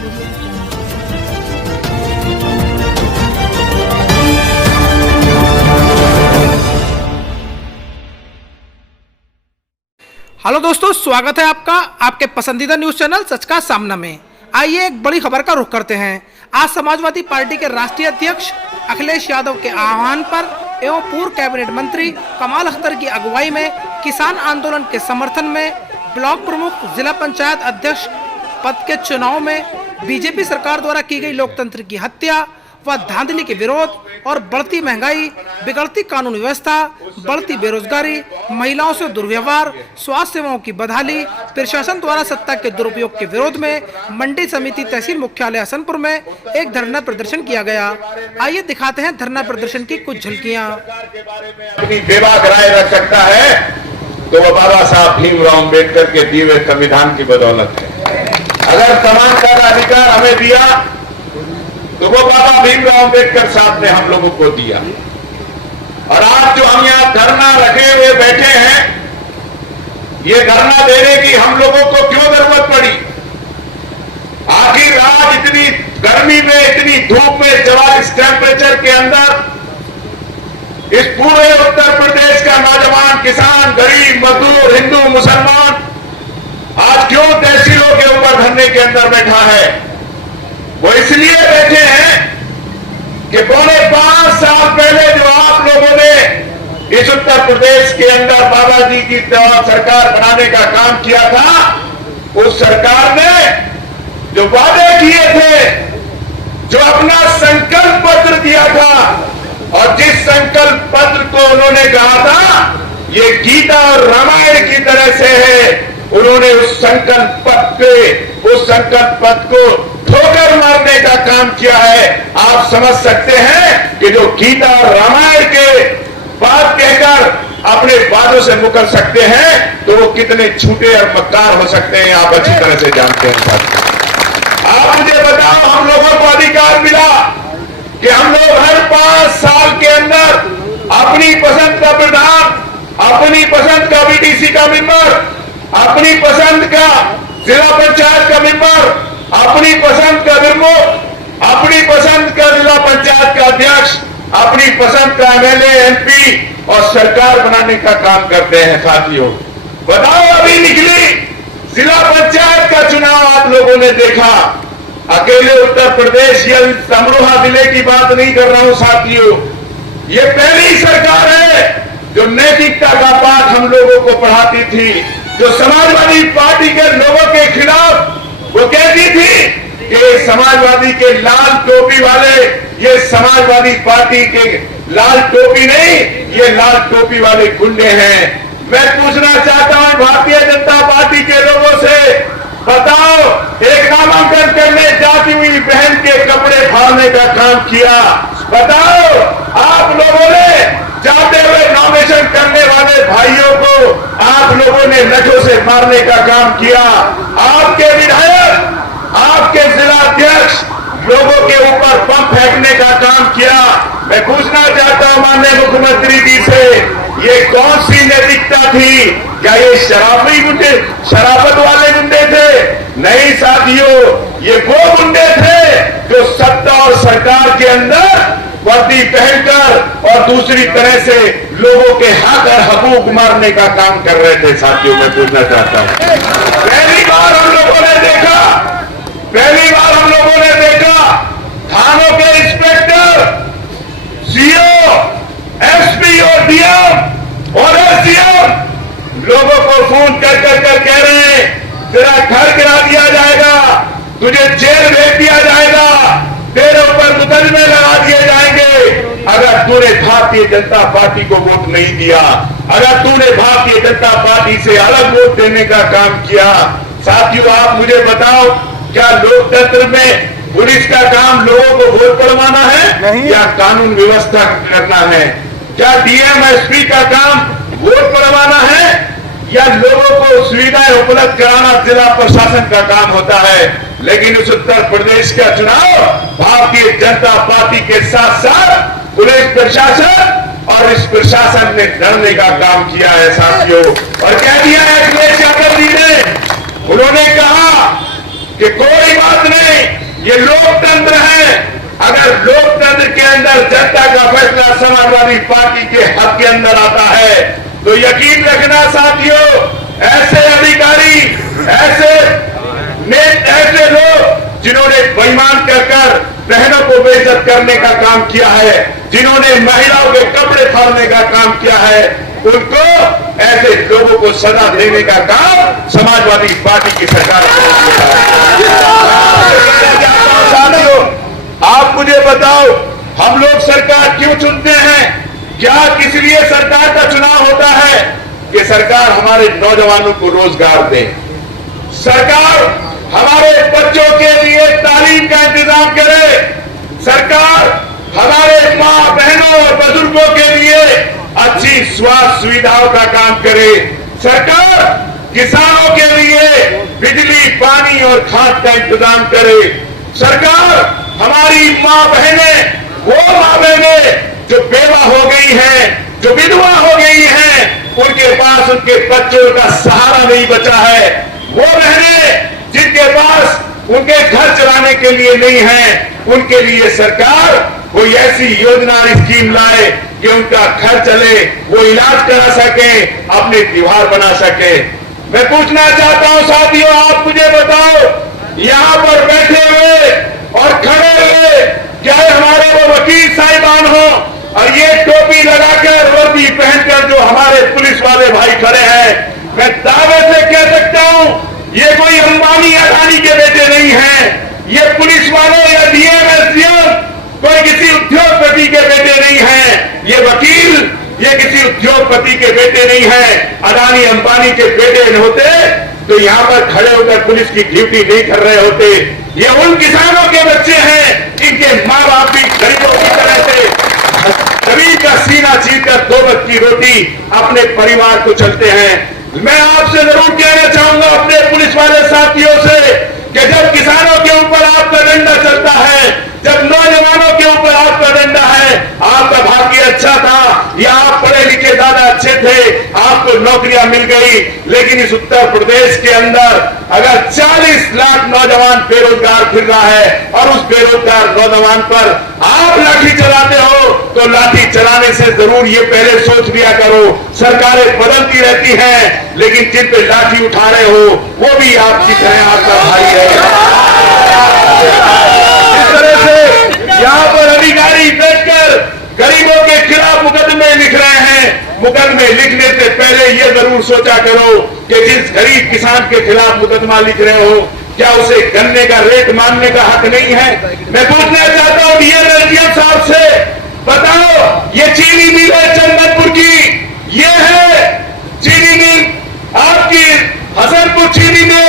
Hello दोस्तों, स्वागत है आपका आपके पसंदीदा न्यूज चैनल सच का सामना में। आइए एक बड़ी खबर का रुख करते हैं। आज समाजवादी पार्टी के राष्ट्रीय अध्यक्ष अखिलेश यादव के आह्वान पर एवं पूर्व कैबिनेट मंत्री कमाल अख्तर की अगुवाई में किसान आंदोलन के समर्थन में ब्लॉक प्रमुख, जिला पंचायत अध्यक्ष पद के चुनाव में बीजेपी सरकार द्वारा की गई लोकतंत्र की हत्या व धांधली के विरोध और बढ़ती महंगाई, बिगड़ती कानून व्यवस्था, बढ़ती बेरोजगारी, महिलाओं से दुर्व्यवहार, स्वास्थ्य सेवाओं की बदहाली, प्रशासन द्वारा सत्ता के दुरुपयोग के विरोध में मंडी समिति तहसील मुख्यालय हसनपुर में एक धरना प्रदर्शन किया गया। आइए दिखाते हैं धरना प्रदर्शन की कुछ झलकियां। अपनी बेबाक राय रख सकता है तो वो बाबा साहब भीमराव अम्बेडकर के दिए हुए संविधान की बदौलत है। अगर समानता का अधिकार हमें दिया तो वो बाबा भीमराव अम्बेडकर साहब ने हम लोगों को दिया। और आज जो हम यहाँ धरना रखे हुए बैठे हैं, ये धरना देने की हम लोगों को क्यों जरूरत पड़ी? आखिर आज इतनी गर्मी में, इतनी धूप में, 44 टेम्परेचर के अंदर इस पूरे उत्तर प्रदेश का नौजवान, किसान, गरीब, मजदूर, हिंदू, मुसलमान आज क्यों तहसीलों के ऊपर धरने के अंदर बैठा है? वो इसलिए बैठे हैं कि पौने 5 साल पहले जो आप लोगों ने इस उत्तर प्रदेश के अंदर बाबा जी की सरकार बनाने का काम किया था, उस सरकार ने जो वादे किए थे, जो अपना संकल्प पत्र दिया था, और जिस संकल्प पत्र को उन्होंने कहा था ये गीता और रामायण की तरह से है, उन्होंने उस संकल्प पत्र को ठोकर मारने का काम किया है। आप समझ सकते हैं कि जो गीता और रामायण के बात कहकर अपने वादों से मुकर सकते हैं तो वो कितने झूठे और मक्कार हो सकते हैं, आप अच्छी तरह से जानते हैं। आप मुझे बताओ, हम लोगों को अधिकार मिला कि हम लोग हर 5 साल के अंदर अपनी पसंद का प्रधान, अपनी पसंद का बीडीसी का मेंबर, अपनी पसंद का जिला पंचायत का मेंबर, अपनी पसंद का प्रमुख, अपनी पसंद का जिला पंचायत का अध्यक्ष, अपनी पसंद का एमएलए, एमपी और सरकार बनाने का काम करते हैं। साथियों बताओ, अभी निकली जिला पंचायत का चुनाव आप लोगों ने देखा। अकेले उत्तर प्रदेश या अमरोहा जिले की बात नहीं कर रहा हूं साथियों, ये पहली सरकार है जो नैतिकता का पाठ हम लोगों को पढ़ाती थी, जो समाजवादी पार्टी के लोगों के खिलाफ वो कहती थी कि समाजवादी के लाल टोपी वाले, ये समाजवादी पार्टी के लाल टोपी नहीं, ये लाल टोपी वाले गुंडे हैं। मैं पूछना चाहता हूं भारतीय जनता पार्टी के लोगों से, बताओ, एक नामांकन करने जाती हुई बहन के कपड़े फाड़ने का काम किया। बताओ, आप लोगों ने जाते हुए नॉमिनेशन करने वाले भाइयों को आप लोगों ने नखों से मारने का काम किया। आपके विधायक, आपके जिला अध्यक्ष लोगों के ऊपर बम फेंकने का काम किया। मैं पूछना चाहता हूं माननीय मुख्यमंत्री जी से, ये कौन सी नैतिकता थी? क्या ये शराबत वाले गुंडे थे? नहीं साथियों, ये वो गुंडे थे जो सत्ता और सरकार के अंदर वर्दी पहनकर और दूसरी तरह से लोगों के हक और हकूक मारने का काम कर रहे थे। साथियों मैं पूछना चाहता हूं, पहली बार हम लोगों ने देखा थानों के इंस्पेक्टर, सीओ, एसपी और डीएम और एसडीएम लोगों को फोन कर कह रहे हैं तेरा घर गिरा दिया जाएगा, तुझे जेल भेज दिया जाएगा, तेरे ऊपर मुकदमे लगा दिए जाएंगे अगर तूने भारतीय जनता पार्टी को वोट नहीं दिया, अगर तूने भारतीय जनता पार्टी से अलग वोट देने का काम किया। साथियों आप मुझे बताओ, क्या लोकतंत्र में पुलिस का काम लोगों को वोट पड़वाना है या कानून व्यवस्था करना है? क्या डीएम एसपी का काम वोट पड़वाना है या लोगों को सुविधाएं उपलब्ध कराना जिला प्रशासन का काम होता है? लेकिन इस उत्तर प्रदेश का चुनाव भारतीय जनता पार्टी के साथ साथ पुलिस प्रशासन और इस प्रशासन ने लड़ने का काम किया है साथियों। और कह दिया है अखिलेश यादव जी ने, उन्होंने कहा कि कोई बात नहीं, ये लोकतंत्र है। अगर लोकतंत्र के अंदर जनता का फैसला समाजवादी पार्टी के हक के अंदर आता है तो यकीन रखना साथियों, ऐसे अधिकारी, ऐसे लोग जिन्होंने बेईमान कर बहनों को बेइज्जत करने का काम किया है, जिन्होंने महिलाओं के कपड़े फाड़ने का काम किया है, उनको, ऐसे लोगों को सजा देने का काम समाजवादी पार्टी की सरकार साथियों, आप मुझे बताओ, हम लोग सरकार क्यों चुनते हैं? क्या किस लिए सरकार का चुनाव होता है? कि सरकार हमारे नौजवानों को रोजगार दे, सरकार हमारे बच्चों के लिए तालीम का इंतजाम करे, सरकार हमारे मां बहनों और बुजुर्गों के लिए अच्छी स्वास्थ्य सुविधाओं का काम करे, सरकार किसानों के लिए बिजली, पानी और खाद का इंतजाम करे, सरकार हमारी मां बहनें, वो मां बहनें जो बेवा हो गई हैं, जो विधवा हो गई हैं, उनके पास उनके बच्चों का सहारा नहीं बचा है, वो बहनें जिनके पास उनके घर चलाने के लिए नहीं है, उनके लिए सरकार कोई ऐसी योजना स्कीम लाए कि उनका घर चले, वो इलाज करा सके, अपने त्योहार बना सके। मैं पूछना चाहता हूं साथियों, आप मुझे बताओ, यहां पर बैठे हुए और खड़े हुए क्या हमारे वो वकील साहिबान हो और ये टोपी लगाकर, वर्दी पहनकर जो हमारे पुलिस वाले भाई खड़े हैं, मैं दावे से कह सकता हूं ये कोई अंबानी अडानी के बेटे नहीं हैं, ये पुलिस वाले या डीएम एसडीएम कोई किसी उद्योगपति के बेटे नहीं हैं, ये वकील ये किसी उद्योगपति के बेटे नहीं हैं, अडानी अंबानी के बेटे होते तो यहां पर खड़े होकर पुलिस की ड्यूटी नहीं कर रहे होते। ये उन किसानों के बच्चे हैं, इनके माँ बाप भी गरीबों की तरह से गरीब का सीना चीरकर 2 वक्त की रोटी अपने परिवार को चलते हैं। मैं आपसे जरूर कहना चाहूंगा अपने पुलिस वाले साथियों से कि जब किसानों के ऊपर आपका डंडा चलता है, जब नौजवानों के ऊपर आपका डंडा है, आपका भाग्य अच्छा था या आप पढ़े लिखे ज्यादा अच्छे थे, आपको नौकरियां मिल गई, लेकिन इस उत्तर प्रदेश के अंदर अगर 40 लाख नौजवान बेरोजगार फिर रहा है और उस बेरोजगार नौजवान पर आप लाठी चलाते हो तो लाठी चलाने से जरूर ये पहले सोच लिया करो, सरकारें बदलती रहती हैं, लेकिन जिन पे लाठी उठा रहे हो वो भी आपकी तरह आपका भाई है। इस तरह से यहाँ पर अधिकारी बैठकर गरीबों के खिलाफ मुकदमे लिख रहे हैं। मुकदमे लिखने से पहले ये जरूर सोचा करो कि जिस गरीब किसान के खिलाफ मुकदमा लिख रहे हो क्या उसे गन्ने का रेट मानने का हक नहीं है? मैं पूछना चाहता हूं डीएम साहब से, बताओ ये चीनी मिल है चंदनपुर की, ये है चीनी मिल आपकी हसनपुर चीनी मिल,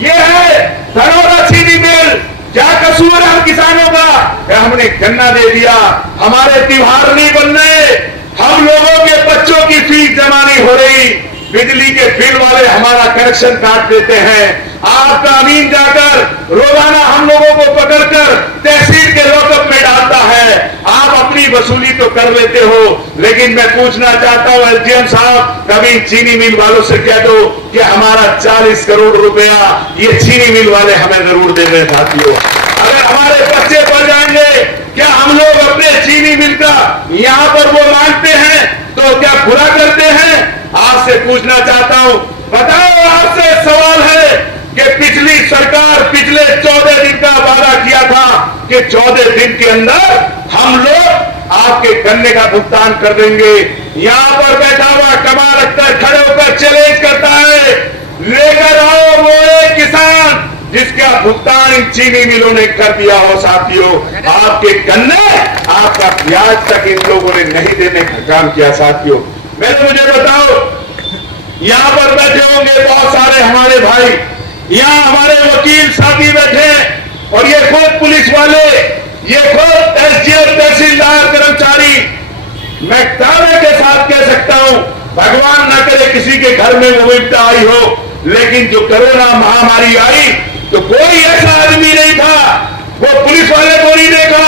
ये है धनौरा चीनी मिल, क्या कसूर है हम किसानों का? हमने गन्ना दे दिया, हमारे त्योहार नहीं बन रहे, हम लोगों के बच्चों की फीस जमा नहीं हो रही, बिजली के बिल वाले हमारा कनेक्शन काट देते हैं, आपका अमीन जाकर रोजाना हम लोगों को पकड़कर तहसील के लॉकअप में डालता है, आप अपनी वसूली तो कर लेते हो, लेकिन मैं पूछना चाहता हूं एसडीएम साहब, कभी चीनी मिल वालों से कह दो कि हमारा 40 करोड़ रुपया ये चीनी मिल वाले हमें जरूर दे रहे साथियों। अगर हमारे बच्चे पढ़ जाएंगे, क्या हम लोग अपने चीनी मिल का यहाँ पर वो मांगते हैं तो क्या बुरा करते हैं? आपसे पूछना चाहता हूं, बताओ, आपसे सवाल है कि पिछली सरकार पिछले 14 दिन का वादा किया था कि 14 दिन के अंदर हम लोग आपके गन्ने का भुगतान कर देंगे। यहाँ पर बैठा हुआ कमाल अख्तर खड़े होकर चैलेंज करता है, लेकर आओ वो एक किसान जिसका भुगतान इन चीनी मिलों ने कर दिया हो। साथियों, आपके गन्ने, आपका ब्याज तक इन लोगों ने नहीं देने का काम किया। साथियों, मुझे बताओ, यहां पर बैठे होंगे बहुत सारे हमारे भाई, यहां हमारे वकील साथी बैठे और ये खुद पुलिस वाले, ये खुद एसडीएम तहसीलदार कर्मचारी, मैं दावे के साथ कह सकता हूं, भगवान ना करे किसी के घर में वो विपदा आई हो, लेकिन जो कोरोना महामारी आई तो कोई ऐसा आदमी नहीं था, वो पुलिस वाले को नहीं देखा,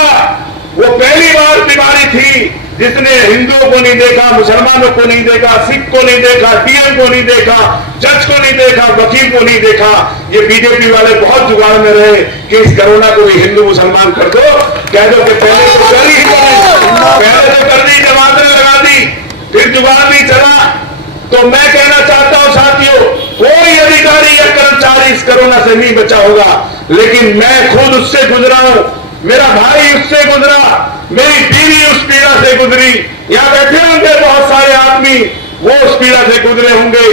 वो पहली बार बीमारी थी जिसने हिंदुओं को नहीं देखा, मुसलमानों को नहीं देखा, सिख को नहीं देखा, डीएम को नहीं देखा, जज को नहीं देखा, वकील को नहीं देखा। ये बीजेपी वाले बहुत जुगाड़ में रहे कि इस कोरोना को भी हिंदू मुसलमान कर दो, कह दो कि पहले तो कर ही पहले तो कर दी, जमातें लगा दी, फिर जुगाड़ भी चला। तो मैं कहना चाहता हूं साथियों, कोई अधिकारी या कर्मचारी इस कोरोना से नहीं बचा होगा, लेकिन मैं खुद उससे गुजरा हूं, मेरा भाई उससे गुजरा, मेरी बीवी उस पीड़ा से गुजरी, यहां बैठे होंगे बहुत सारे आदमी, वो उस पीड़ा से गुजरे होंगे।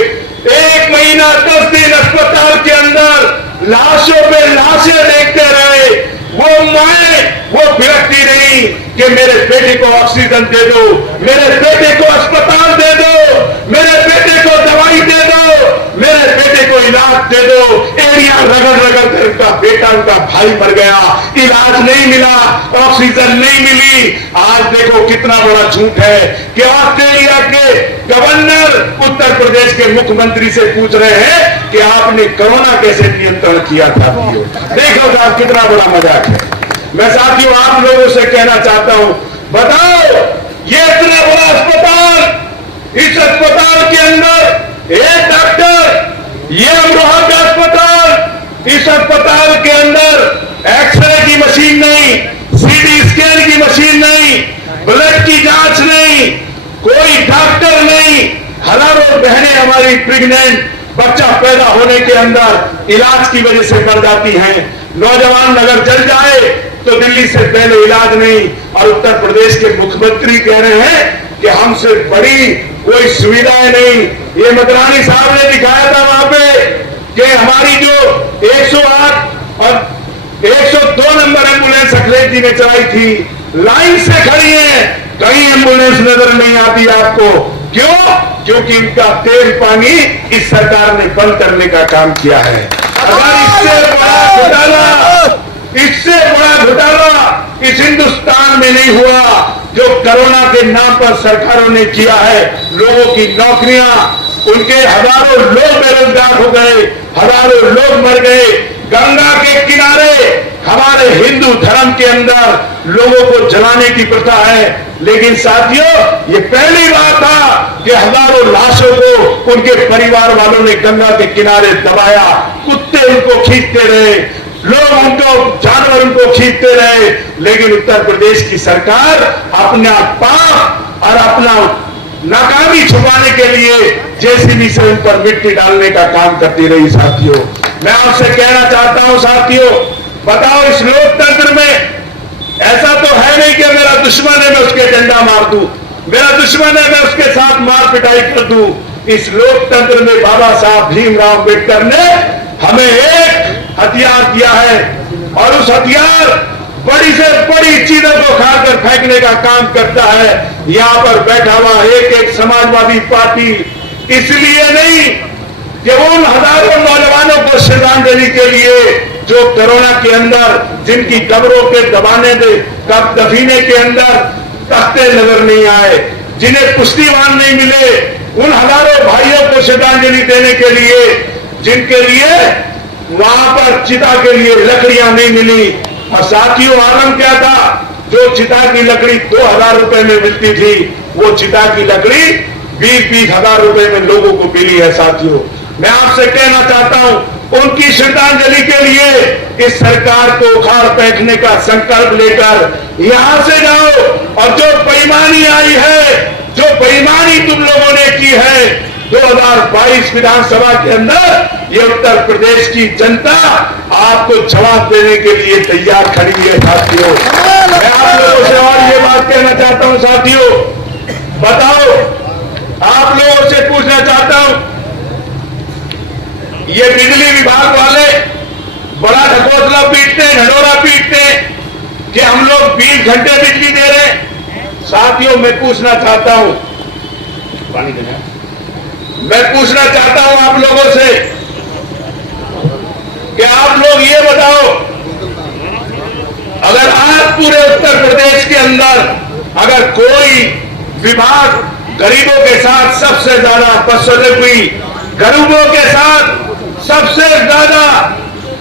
1 महीना 10 दिन अस्पताल के अंदर लाशों पे लाशें देखते रहे। वो माए वो बिरकती नहीं कि मेरे बेटे को ऑक्सीजन दे दो, मेरे बेटे को अस्पताल दे दो, मेरे बेटे को दवाई दे दो, मेरे बेटे को इलाज दे दो। एरिया रगड़ रगड़ कर उनका बेटा, उनका भाई मर गया, इलाज नहीं मिला, ऑक्सीजन नहीं मिली। आज देखो कितना बड़ा झूठ है कि ऑस्ट्रेलिया के गवर्नर उत्तर प्रदेश के मुख्यमंत्री से पूछ रहे हैं कि आपने कोरोना कैसे नियंत्रण किया था। देखो साहब कितना बड़ा मजाक है। मैं साथियों आप लोगों से कहना चाहता हूं, बताओ ये इतना बड़ा अस्पताल, इस अस्पताल के अंदर एक डॉक्टर, ये अमरोहा का अस्पताल, इस अस्पताल के अंदर एक्सरे की मशीन नहीं, सीटी स्कैन की मशीन नहीं, ब्लड की जांच नहीं, कोई डॉक्टर नहीं। हजारों बहनें हमारी प्रेग्नेंट, बच्चा पैदा होने के अंदर इलाज की वजह से मर जाती हैं। नौजवान अगर जल जाए तो दिल्ली से पहले इलाज नहीं, और उत्तर प्रदेश के मुख्यमंत्री कह रहे हैं कि हमसे बड़ी कोई सुविधाएं नहीं। ये मद्रानी साहब ने दिखाया था वहां पे कि हमारी जो 108 और 102 नंबर एम्बुलेंस अखिलेश जी ने चलाई थी, लाइन से खड़ी है, कहीं एम्बुलेंस नजर नहीं आती आपको। क्यों? क्योंकि इनका तेल पानी इस सरकार ने बंद करने का काम किया है। अगर इससे बड़ा घोटाला इस हिंदुस्तान में नहीं हुआ जो कोरोना के नाम पर सरकारों ने किया है। लोगों की नौकरियां, उनके हजारों लोग बेरोजगार हो गए, हजारों लोग मर गए। गंगा के किनारे हमारे हिंदू धर्म के अंदर लोगों को जलाने की प्रथा है, लेकिन साथियों ये पहली बार था कि हजारों लाशों को उनके परिवार वालों ने गंगा के किनारे दबाया। कुत्ते उनको खींचते रहे, लोग उनको, जानवर उनको खींचते रहे, लेकिन उत्तर प्रदेश की सरकार अपना पाप और अपना नाकामी छुपाने के लिए जेसीबी से उन पर मिट्टी डालने का काम करती रही। साथियों मैं आपसे कहना चाहता हूं, साथियों बताओ इस लोकतंत्र में ऐसा तो है नहीं कि मेरा दुश्मन है मैं उसके डंडा मार दूं, मेरा दुश्मन है मैं उसके साथ मार पिटाई कर दूं। इस लोकतंत्र में बाबा साहब भीमराव अम्बेडकर ने हमें एक हथियार दिया है, और उस हथियार बड़ी से बड़ी चीजों को खाकर फेंकने का काम करता है। यहां पर बैठा हुआ एक एक समाजवादी पार्टी इसलिए नहीं कि उन हजारों नौजवानों को श्रद्धांजलि के लिए जो कोरोना के अंदर जिनकी कब्रों के दफीने के अंदर तख्ते नजर नहीं आए, जिन्हें पुष्टिवान नहीं मिले, उन हजारों भाइयों को श्रद्धांजलि देने के लिए जिनके लिए वहां पर चिता के लिए लकड़ियां नहीं मिली। और साथियों आलम क्या था, जो चिता की लकड़ी 2000 रुपए में मिलती थी, वो चिता की लकड़ी 20-20 हजार रुपए में लोगों को मिली है। साथियों मैं आपसे कहना चाहता हूं, उनकी श्रद्धांजलि के लिए इस सरकार को उखाड़ फेंकने का संकल्प लेकर यहां से जाओ, और जो बेईमानी आई है, जो बेईमानी तुम लोगों ने की है 2022 विधानसभा के अंदर, ये उत्तर प्रदेश की जनता आपको जवाब देने के लिए तैयार खड़ी है। साथियों मैं आप लोगों से और ये बात कहना चाहता हूं, साथियों बताओ आप लोगों से पूछना चाहता हूं, ये बिजली विभाग वाले बड़ा ढकोसला पीटते हैं, ढंढोरा पीटते हैं कि हम लोग 20 घंटे बिजली दे रहे हैं। साथियों मैं पूछना चाहता हूं, पानी देना, मैं पूछना चाहता हूं आप लोगों से कि आप लोग ये बताओ, अगर आज पूरे उत्तर प्रदेश के अंदर अगर कोई विभाग गरीबों के साथ सबसे ज्यादा बदसलूकी, गरीबों के साथ सबसे ज्यादा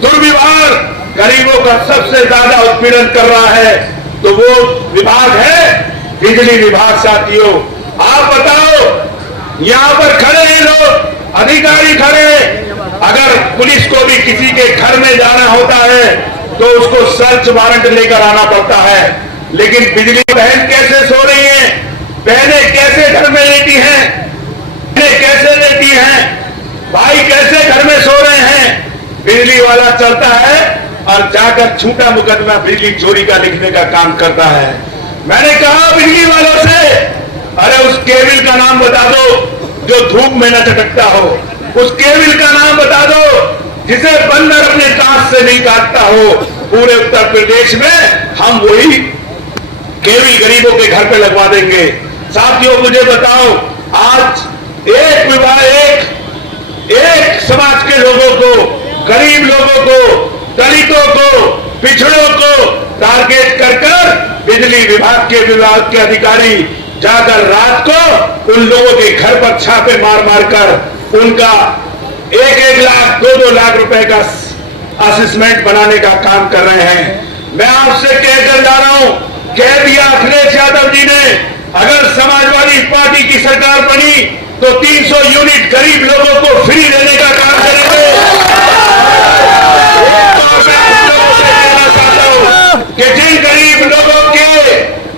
दुर्व्यवहार, गरीबों का सबसे ज्यादा उत्पीड़न कर रहा है, तो वो विभाग है बिजली विभाग साथियों, आप बताओ, यहां पर खड़े हैं लोग, अधिकारी खड़े हैं, अगर पुलिस को भी किसी के घर में जाना होता है तो उसको सर्च वारंट लेकर आना पड़ता है, लेकिन बिजली बहन कैसे सो रही है, बहनें कैसे घर में लेटी हैं, बहनें कैसे लेटी हैं, भाई कैसे घर में सो रहे हैं। बिजली वाला चलता है और जाकर झूठा मुकदमा बिजली चोरी का लिखने का काम करता है। मैंने कहा बिजली वालों से, अरे उस केबिल का नाम बता दो जो धूप में न चटकता हो, उस केबिल का नाम बता दो जिसे बंदर अपने दांत से नहीं काटता हो। पूरे उत्तर प्रदेश में हम वही केबिल गरीबों के घर पे लगवा देंगे। साथियों मुझे बताओ, आज एक विभाग एक समाज के लोगों को, गरीब लोगों को, दलितों को, पिछड़ों को टारगेट कर बिजली विभाग के अधिकारी जाकर रात को उन लोगों के घर पर छापे मार कर उनका 1-1 लाख 2-2 लाख रुपए का असेसमेंट बनाने का काम कर रहे हैं। मैं आपसे कहकर जा रहा हूं, कह दिया अखिलेश यादव जी ने, अगर समाजवादी पार्टी की सरकार बनी तो 300 यूनिट गरीब लोगों को फ्री देने का काम करेंगे। कि जिन गरीब लोगों के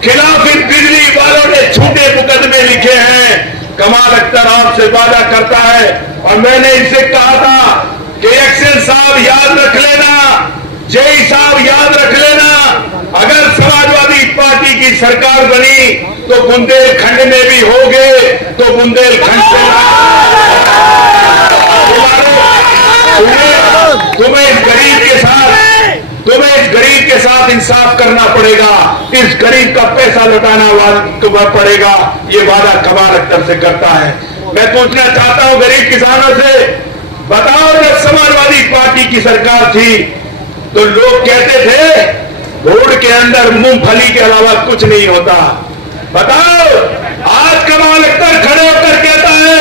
खिलाफ इन बिजली वालों ने झूठे मुकदमे लिखे हैं, कमाल अख्तर आपसे वादा करता है, और मैंने इनसे कहा था कि एक्शन साहब याद रख लेना, जेई साहब याद रख लेना, अगर समाजवादी पार्टी की सरकार बनी तो बुंदेलखंड में भी होगे, तो बुंदेलखंड से तुम्हें इस गरीब के साथ इंसाफ करना पड़ेगा, इस गरीब का पैसा लौटाना पड़ेगा, ये वादा कमाल अख्तर से करता है। मैं पूछना चाहता हूं गरीब किसानों से, बताओ जब समाजवादी पार्टी की सरकार थी तो लोग कहते थे बोर्ड के अंदर मूंगफली के अलावा कुछ नहीं होता। बताओ आज कमाल अख्तर खड़े होकर कहता है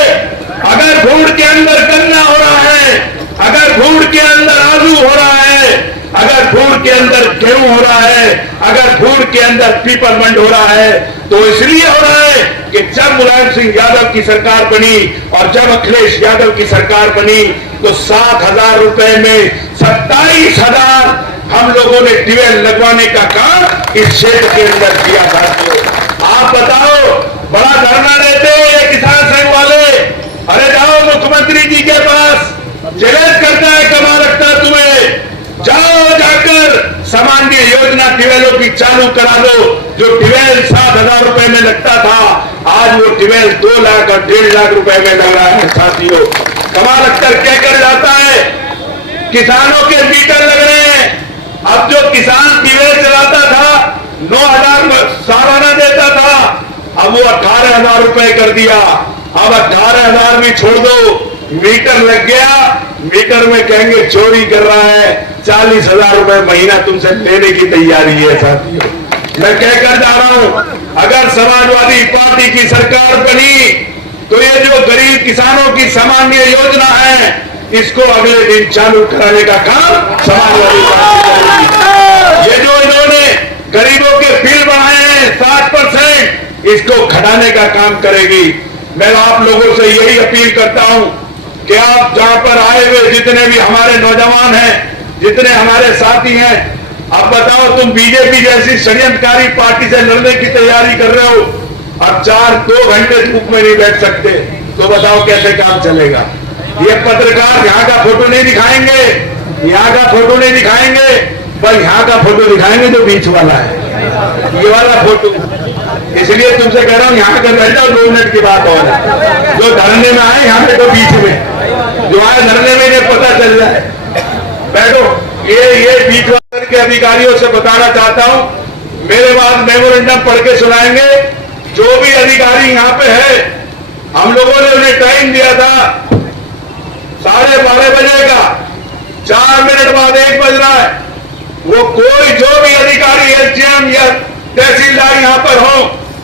अगर भूड के अंदर गन्ना हो रहा है, अगर भूड के अंदर आलू हो रहा है, अगर भूड के अंदर गेहूं हो रहा है, अगर भूड के अंदर पीपलमंड हो रहा है, तो इसलिए हो रहा है कि जब मुलायम सिंह यादव की सरकार बनी और जब अखिलेश यादव की सरकार बनी तो 7,000 रुपए में 27,000 हम लोगों ने ट्यूबवेल लगवाने का काम इस क्षेत्र के अंदर किया था। आप बताओ, बड़ा धरना देते हो ये किसान संघ वाले, अरे जाओ मुख्यमंत्री जी के पास, चैलेंज करता है कमाल अख्तर तुम्हें, जाओ जाकर सामान्य योजना ट्यूबवेलों की चालू करा दो। जो ट्यूबवेल 7,000 रुपए में लगता था, आज वो ट्यूबवेल 2 लाख और 1.5 लाख रुपए में लग रहा है। साथियों कमाल अख्तर कहकर जाता है किसानों के मीटर लग रहे हैं। अब जो किसान ट्यूबवेल चलाता था 9,000 सालाना देता था, अब वो 18,000 रुपए कर दिया। अब 18,000 भी छोड़ दो, मीटर लग गया, मीटर में कहेंगे चोरी कर रहा है, 40,000 रुपए महीना तुमसे लेने की तैयारी है। साथियों मैं कहकर जा रहा हूं, अगर समाजवादी पार्टी की सरकार बनी तो ये जो गरीब किसानों की सामान्य योजना है इसको अगले दिन चालू कराने का काम समाजवादी पार्टी करेगी। ये जो इन्होंने गरीबों के बिल बढ़ाए हैं 7%, इसको घटाने का काम करेगी। मैं आप लोगों से यही अपील करता हूं कि आप जहां पर आए हुए जितने भी हमारे नौजवान हैं, जितने हमारे साथी हैं, अब बताओ तुम बीजेपी जैसी षड्यंत्रकारी पार्टी से लड़ने की तैयारी कर रहे हो, अब 2 घंटे धूप में नहीं बैठ सकते, तो बताओ कैसे काम चलेगा। ये पत्रकार यहाँ का फोटो नहीं दिखाएंगे, यहाँ का फोटो नहीं दिखाएंगे, पर यहाँ का फोटो दिखाएंगे जो बीच वाला है, ये वाला फोटो। इसलिए तुमसे कह रहा हूँ यहाँ कर रह जाओ, 2 मिनट की बात और है। जो धरने में आए यहाँ पे तो बीच में, जो आए धरने में इन्हें पता चल जाए, बैठो। ये बीच वाले के अधिकारियों से बताना चाहता हूँ, मेरे बाद मेमोरेंडम पढ़ के सुनाएंगे। जो भी अधिकारी यहाँ पे है, हम लोगों ने उन्हें टाइम दिया था 12:30 बजे का, 4 मिनट बाद 1 बज रहा है। वो कोई जो भी अधिकारी एसडीएम या तहसीलदार यहाँ पर हो,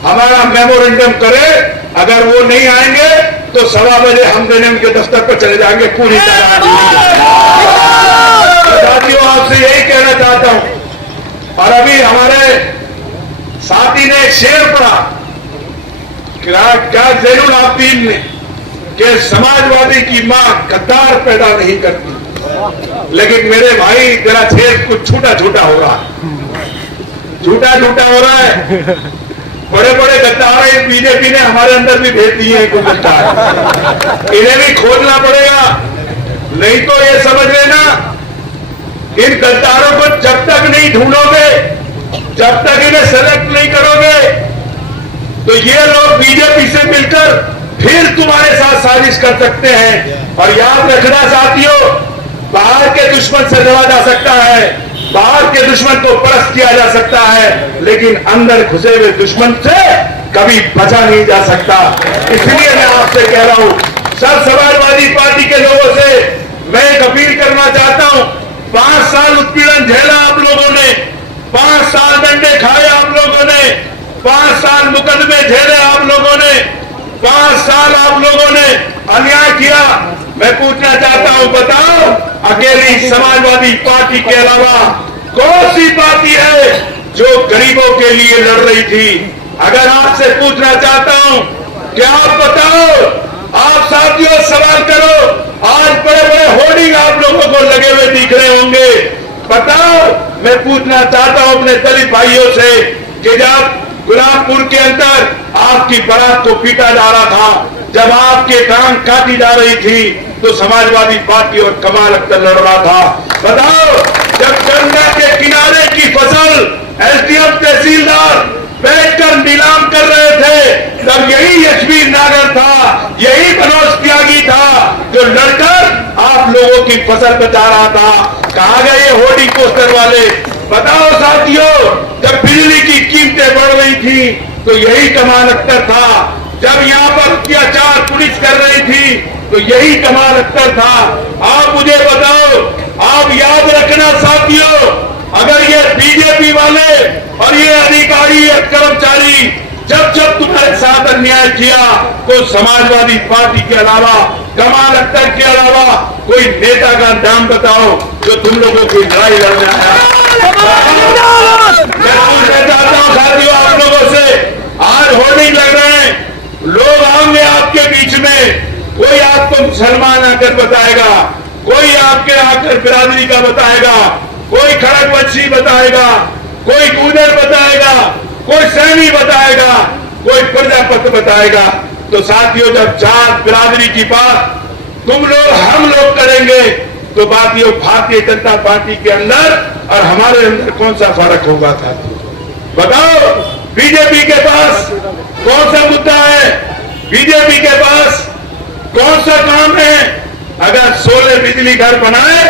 हमारा मेमोरेंडम करे। अगर वो नहीं आएंगे तो 1:15 बजे हम देने उनके दफ्तर पर चले जाएंगे पूरी तरह। साथियों आपसे यही कहना चाहता हूं, और अभी हमारे साथी ने एक शेर पढ़ा क्या जैनुल आबिदीन ने कि समाजवादी की मां गद्दार पैदा नहीं करती, लेकिन मेरे भाई तेरा शेर कुछ छूटा छूटा हो रहा है, झूठा झूठा हो रहा है। बड़े बड़े गद्दार हैं बीजेपी ने हमारे अंदर भी भेज दिए हैं कुछ गद्दार, इन्हें भी खोजना पड़ेगा। नहीं तो ये समझ लेना इन गद्दारों को जब तक नहीं ढूंढोगे, जब तक इन्हें सेलेक्ट नहीं करोगे, तो ये लोग बीजेपी से मिलकर फिर तुम्हारे साथ साजिश कर सकते हैं। और याद रखना साथियों, बाहर के दुश्मन से लड़ा जा सकता है, बाहर के दुश्मन को परस्त किया जा सकता है, लेकिन अंदर घुसे हुए दुश्मन से कभी बचा नहीं जा सकता। इसलिए मैं आपसे कह रहा हूं, सब समाजवादी पार्टी के लोगों से मैं एक अपील करना चाहता हूं। 5 साल उत्पीड़न झेला आप लोगों ने, 5 साल डंडे खाए आप लोगों ने, 5 साल मुकदमे झेले आप लोगों ने, 5 साल आप लोगों ने अन्याय किया। मैं पूछना चाहता हूं, बताओ अकेली समाजवादी पार्टी के अलावा कौन सी पार्टी है जो गरीबों के लिए लड़ रही थी? अगर आपसे पूछना चाहता हूं कि आप बताओ, आप साथियों सवाल करो। आज बड़े बड़े होर्डिंग आप लोगों को लगे हुए दिख रहे होंगे, बताओ। मैं पूछना चाहता हूं अपने दलित भाइयों से कि जब गुलामपुर के अंदर आपकी बारात को पीटा जा रहा था, जब आपके टांग काटी जा रही थी, तो समाजवादी पार्टी और कमाल अख्तर लड़ रहा था। बताओ, जब गंगा के किनारे की फसल एसडीएम तहसीलदार बैठकर नीलाम कर रहे थे, तब यही यशवीर नागर था, यही मनोज त्यागी था जो लड़कर आप लोगों की फसल बचा रहा था। कहां गए ये होर्डिंग पोस्टर वाले? बताओ साथियों, जब बिजली की कीमतें बढ़ रही थी, तो यही कमाल अख्तर था। जब यहां पर अत्याचार पुलिस कर रही थी, तो यही कमाल अख्तर था। आप मुझे बताओ, आप याद रखना साथियों, अगर ये बीजेपी वाले और ये अधिकारी और कर्मचारी जब जब तुम्हारे साथ अन्याय किया, तो समाजवादी पार्टी के अलावा, कमाल अख्तर के अलावा कोई नेता का नाम बताओ जो तुम लोगों की लड़ाई लड़ने आया। मैं पूछना चाहता हूं साथियों आप लोगों से, आज होर्डिंग लग रहे हैं, लोग आएंगे आपके बीच में, कोई आपको मुसलमान आकर बताएगा, कोई आपके आकर बिरादरी का बताएगा, कोई खड़गवंशी बताएगा, कोई गुर्जर बताएगा, कोई सैनी बताएगा, कोई प्रजापति बताएगा। तो साथियों, जब जात बिरादरी की बात तुम लोग हम लोग करेंगे, तो बातियों भारतीय जनता पार्टी के अंदर और हमारे अंदर कौन सा फर्क होगा साथियों? बताओ, बीजेपी के पास कौन सा मुद्दा है? बीजेपी के पास कौन सा काम है? अगर 16 बिजली घर बनाए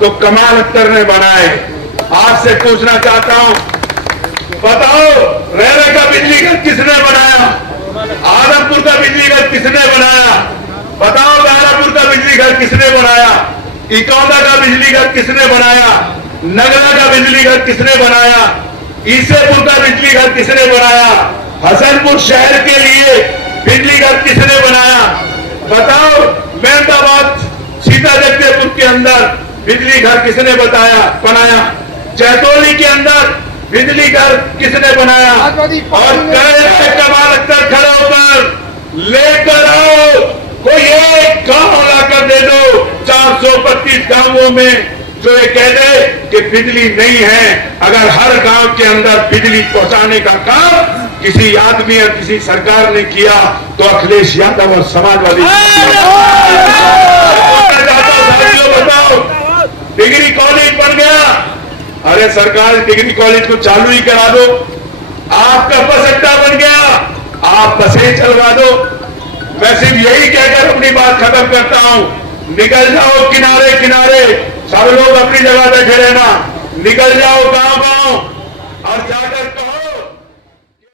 तो कमाल अख्तर ने बनाए। आपसे पूछना चाहता हूं, बताओ रेरा का बिजली घर किसने बनाया? आदमपुर का बिजली घर किसने बनाया? बताओ दानापुर का बिजली घर किसने बनाया? इटौंदा का बिजली घर किसने बनाया? नगरा का बिजली घर किसने बनाया? ईसेपुर का बिजली घर किसने बनाया? हसनपुर शहर के लिए बिजली घर किसने बनाया? बताओ, मेहताबाद सीता जगदेपुर के अंदर बिजली घर किसने बनाया? चैतौली के अंदर बिजली घर किसने बनाया? और कमाल अख्तर खड़े होकर लेकर आओ, कोई एक गांव लाकर दे दो 432 गांवों में, जो ये कह दे कि बिजली नहीं है। अगर हर गांव के अंदर बिजली पहुंचाने का काम किसी आदमी और किसी सरकार ने किया, तो अखिलेश यादव और समाजवादी बताओ, डिग्री कॉलेज बन गया, अरे सरकार डिग्री कॉलेज को चालू ही करा दो। आपका बस अड्डा बन गया, आप बसें चलवा दो। मैं सिर्फ यही कहकर अपनी बात खत्म करता हूं, निकल जाओ किनारे किनारे, सब लोग अपनी जगह बैठे रहना, निकल जाओ गांव गांव और जाकर